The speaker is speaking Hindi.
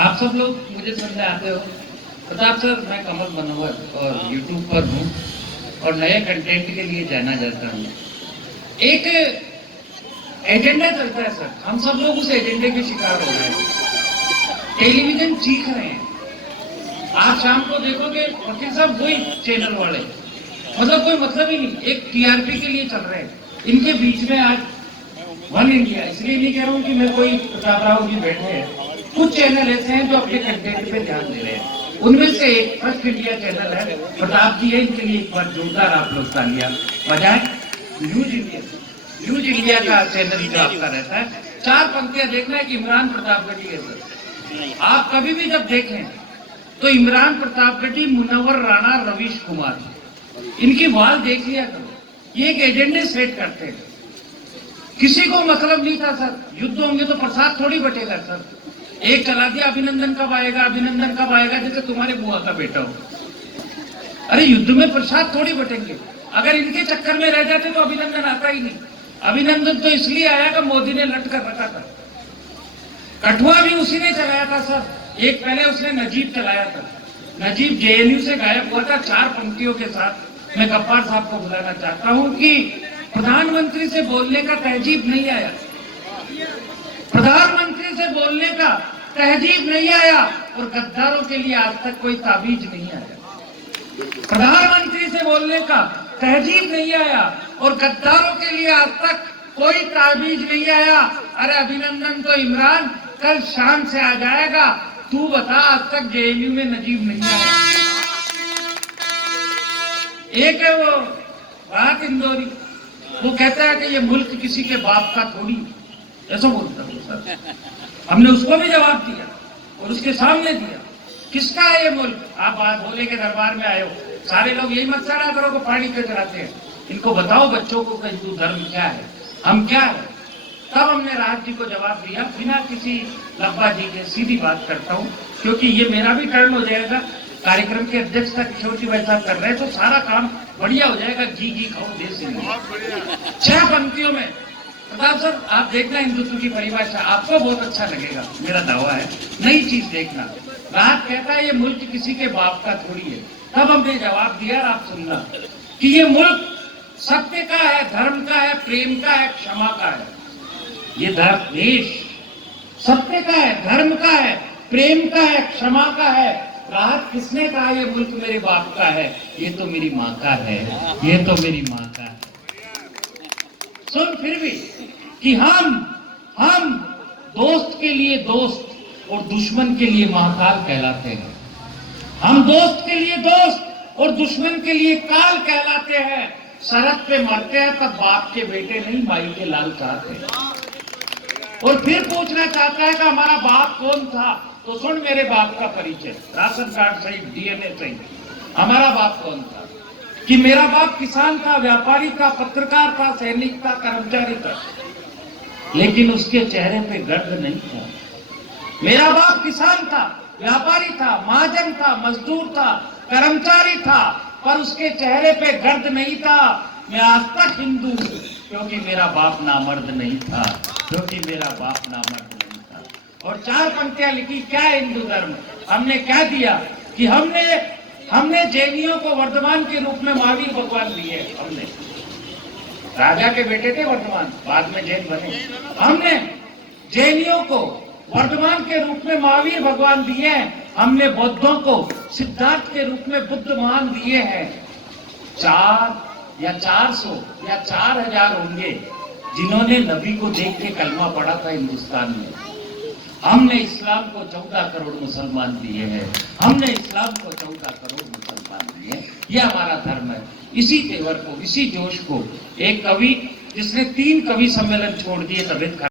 आप सब लोग मुझे सुनने आते हो। प्रताप सर, मैं कमल मनोहर और यूट्यूब पर हूँ और नए कंटेंट के लिए जाना जाता हूँ। एक एजेंडा चलता है सर, हम सब लोग उस एजेंडे के शिकार हो रहे हैं। टेलीविजन चीख रहे हैं। आप शाम को देखोगे वकील साहब वही चैनल वाले, मतलब कोई मतलब ही नहीं, एक टीआरपी के लिए चल रहे हैं। इनके बीच में आज वन इंडिया, इसलिए नहीं कह रहा हूँ कि मैं कोई प्रताप राव जी बैठे हैं, कुछ चैनल ऐसे हैं जो अपने कंटेंट पे ध्यान दे रहे हैं। उनमें से एक फर्स्ट इंडिया चैनल है, प्रताप जी है, इनके लिए एक बार जोरदार आप लोग तालियां बजाएं। न्यूज इंडिया, न्यूज इंडिया का चैनल जो आपका रहता है, 4 पंक्तियां देखना है कि इमरान प्रतापगढ़ी है सर। आप कभी भी जब देखें तो इमरान प्रतापगढ़ी, मुनव्वर राणा, रवीश कुमार, इनकी वाल देख लिया करो। ये एक एजेंडे सेट करते हैं। किसी को मतलब नहीं था सर, युद्ध होंगे तो प्रसाद थोड़ी बटेगा सर। एक चला दिया, अभिनंदन कब आएगा, अभिनंदन कब आएगा, जैसे तुम्हारे बुआ का बेटा हो। अरे युद्ध में प्रसाद थोड़ी बटेंगे। अगर इनके चक्कर में रह जाते तो अभिनंदन आता ही नहीं। अभिनंदन तो इसलिए आया कि मोदी ने लट कर रखा था। कठुआ भी उसी ने चलाया था सर। एक पहले उसने नजीब चलाया था। नजीब जेएनयू से गायब हुआ था 4 पंक्तियों के साथ। मैं गफ्फार साहब को बुलाना चाहता हूं कि प्रधानमंत्री से बोलने का तहजीब नहीं आया, प्रधानमंत्री से बोलने का तहजीब नहीं आया, और गद्दारों के लिए आज तक कोई ताबीज नहीं आया। प्रधानमंत्री से बोलने का तहजीब नहीं आया और गद्दारों के लिए आज तक कोई ताबीज नहीं आया। अरे अभिनंदन तो इमरान कल शाम से आ जाएगा, तू बता आज तक जेएनयू में नजीब नहीं आया। एक है वो राहत इंदौरी, वो कहता है कि ये मुल्क किसी के बाप का थोड़ी, ऐसा बोलता है सर। हमने उसको भी जवाब दिया और उसके सामने दिया, किसका है ये मुल्क? आप बात भोले के दरबार में आए हो, सारे लोग यही मत सड़ा करो कि पानी क्यों चढ़ाते हैं। इनको बताओ बच्चों को हिंदू धर्म क्या है, हम क्या है। तब हमने राहत जी को जवाब दिया बिना किसी लब्बा जी के। सीधी बात करता हूँ क्योंकि ये मेरा भी टर्न हो जाएगा। कार्यक्रम की अध्यक्षता किशोर जी भाई साहब कर रहे हैं, तो सारा काम बढ़िया हो जाएगा। घी घी खाओ देसी। 6 पंक्तियों में प्रताप सर आप देखना हिंदुत्व की परिभाषा, आपको बहुत अच्छा लगेगा, मेरा दावा है। नई चीज देखना। राहत कहता है ये मुल्क किसी के बाप का थोड़ी है। तब हमने जवाब दिया, आप सुनना, कि ये मुल्क सत्य का है, धर्म का है, प्रेम का है, क्षमा का है। ये देश सत्य का है, धर्म का है, प्रेम का है, क्षमा का है। राहत किसने कहा ये मुल्क मेरे बाप का है? ये तो मेरी माँ का है, ये तो मेरी माँ का है। सुन फिर भी कि हम दोस्त के लिए दोस्त और दुश्मन के लिए महाकाल कहलाते हैं। हम दोस्त के लिए दोस्त और दुश्मन के लिए काल कहलाते हैं। सरहद पे मरते हैं तब बाप के बेटे नहीं, माई के लाल चाहते हैं। और फिर पूछना चाहता है कि हमारा बाप कौन था? तो सुन मेरे बाप का परिचय, राशन कार्ड सही, डीएनए सही। हमारा बाप कौन था? कि मेरा बाप किसान था, व्यापारी था, पत्रकार था, सैनिक था, कर्मचारी था, लेकिन उसके चेहरे पे गर्द नहीं था। मेरा बाप किसान था, व्यापारी था, महाजन था, मजदूर था, कर्मचारी था, पर उसके चेहरे पे गर्द नहीं था। मैं आज तक हिंदू हूं क्योंकि मेरा बाप नामर्द नहीं था, क्योंकि मेरा बाप नामर्द नहीं था। और 4 पंक्तियां लिखी। क्या है हिंदू धर्म? हमने क्या दिया कि हमने जैनियों को वर्धमान के रूप में महावीर भगवान दिए। हमने राजा के बेटे थे वर्धमान, बाद में जैन बने। हमने जैनियों को वर्धमान के रूप में महावीर भगवान दिए हैं। हमने बौद्धों को सिद्धार्थ के रूप में बुद्ध महान दिए हैं। 4 या 400 या 4000 होंगे जिन्होंने नबी को देख के कलमा पढ़ा था हिंदुस्तान में। हमने इस्लाम को 14 करोड़ मुसलमान दिए हैं। हमने इस्लाम को 14 करोड़ मुसलमान दिए हैं। यह हमारा धर्म है। इसी तेवर को, इसी जोश को एक कवि जिसने 3 कवि सम्मेलन छोड़ दिए, तबियत